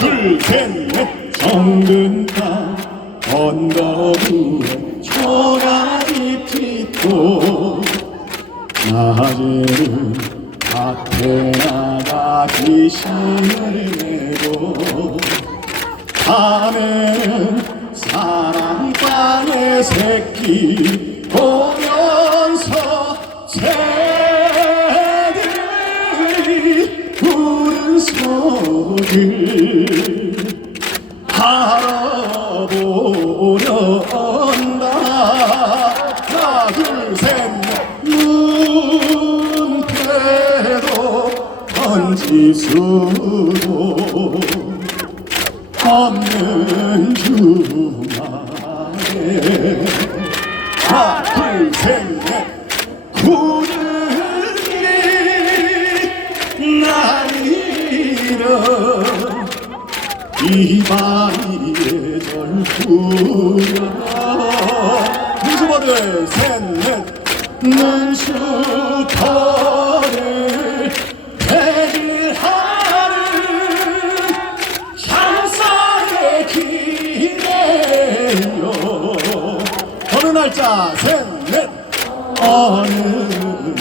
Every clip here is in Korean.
둘셋넷 정든 땅 언덕 위에 초라지 튀고 낮에는 밭에 나가 기신을 내고 밤에는 사랑방의 새끼 알아보려 온다. 하나 둘셋넷 눈패도 던지수도 없는 주말에 눈수버들 셋넷 눈수터를 대질하는 향사의 기대요 어느 날짜 셋넷 어느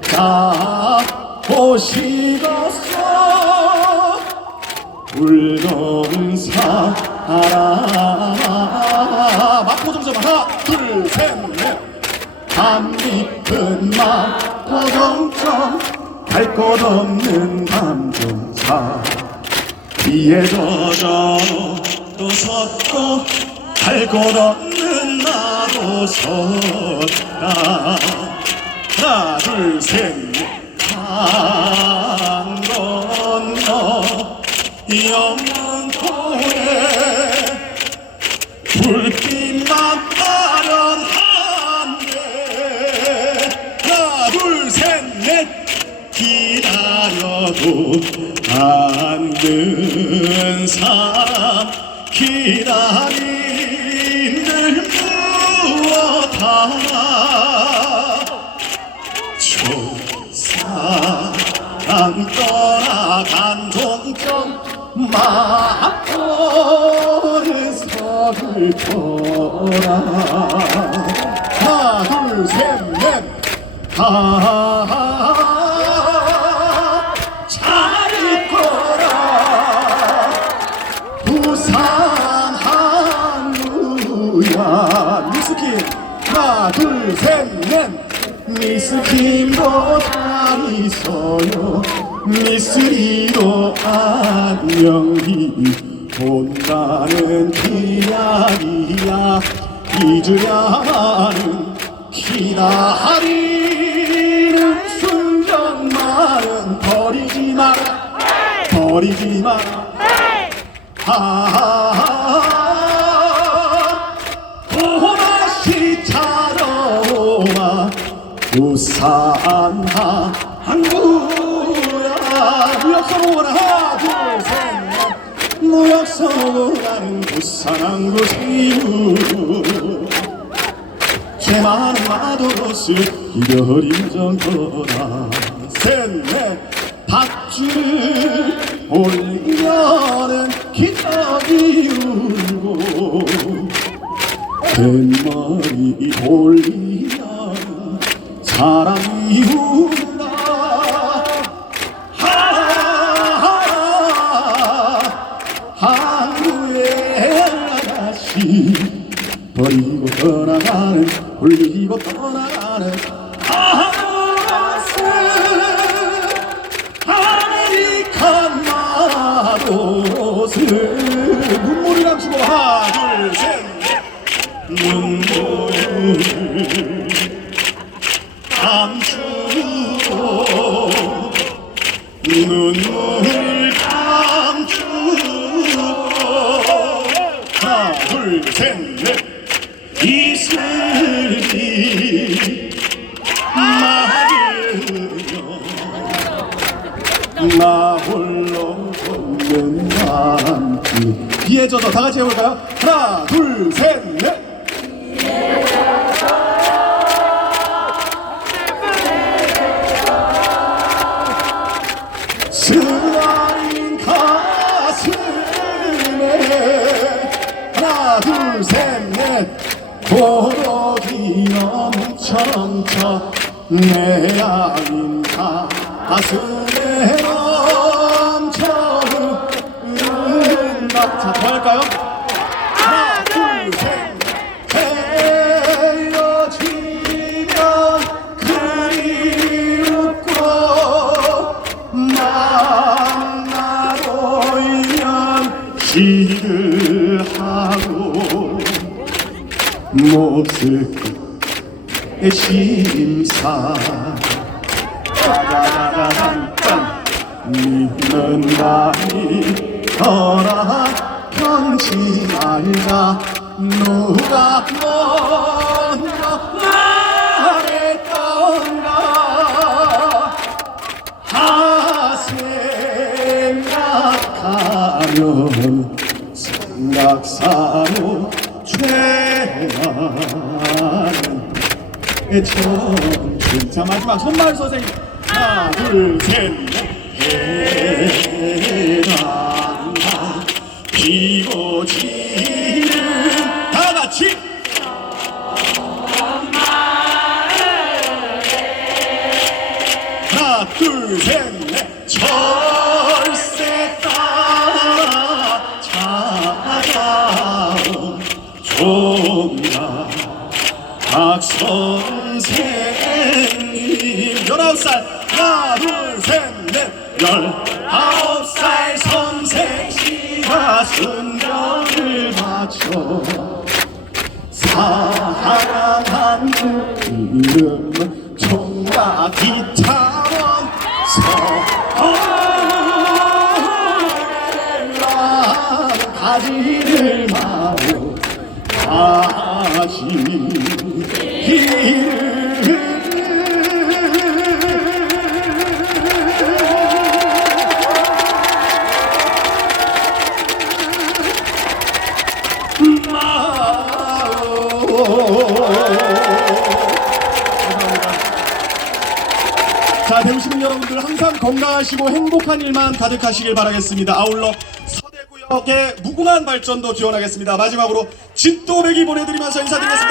날짜 보시겠어 울던 사람 마포점점 하나 둘셋넷. 밤 깊은 마포점점. 갈것 없는 감정사. 비에 젖어 또 섰고 갈것 없는 나도 섰다. 하나 둘셋넷. 강 건너 영문 기다림을 무엇하나 조사랑 떠나간 종점 마포 부산 한루야. 미스킴 하나 둘셋넷. 미스킴도 잘 있어요. 미스리도 안녕히 본다는 기약이야. 잊으야마는 기다리는 순정만은 버리지 마라. 버리지 마라 아, 찾아오마 부산 항구야 무역서고 하나 둘셋넷 무역서고 가는 부산 항구 시루 제 많은 마도로스 이별이 정거라 셋넷 밧줄을 올리면은 기적이 울고 뱃머리 올리면 사람이 운다 하하 한국의 아가씨 버리고 떠나가는 울리고 떠나가는 마도스 눈물이 감추고 하나 둘셋넷 눈물을 감추고 눈물을 감추고 하나 둘셋넷 이슬이 맞으며 나 홀로 연만큼 비에 젖어. 다 같이 해볼까요? 하나 둘 셋 넷. 스아린 가슴에. 내 아린 가슴에 흐른다 자, 더 할까요? 하나, 둘, 셋, 헤어지면 그리웠고 만나보면 시들하고 모습의 심사. 따라라란딴 니는 많이 떠나 편지 말자 누가 먼저 말했던가 하 생각하면 생각사로 죄하는 애청자 자 마지막 손마을 선생님. 하나 둘셋넷 해당당 피고 지는 다 같이. 하나 둘셋넷. 철새 따라 찾아온 종가 박 선생님. 열아홉 살. 하나 둘셋넷. 열아홉 살 선생 씨가 순정을 바쳐 사랑한 이름은 총각이처럼 서울라 가지를 마고 가시 자, 배우시는 여러분들 항상 건강하시고 행복한 일만 가득하시길 바라겠습니다. 아울러 서대구역의 무궁한 발전도 기원하겠습니다. 마지막으로 진또배기 보내드리면서 인사드리겠습니다.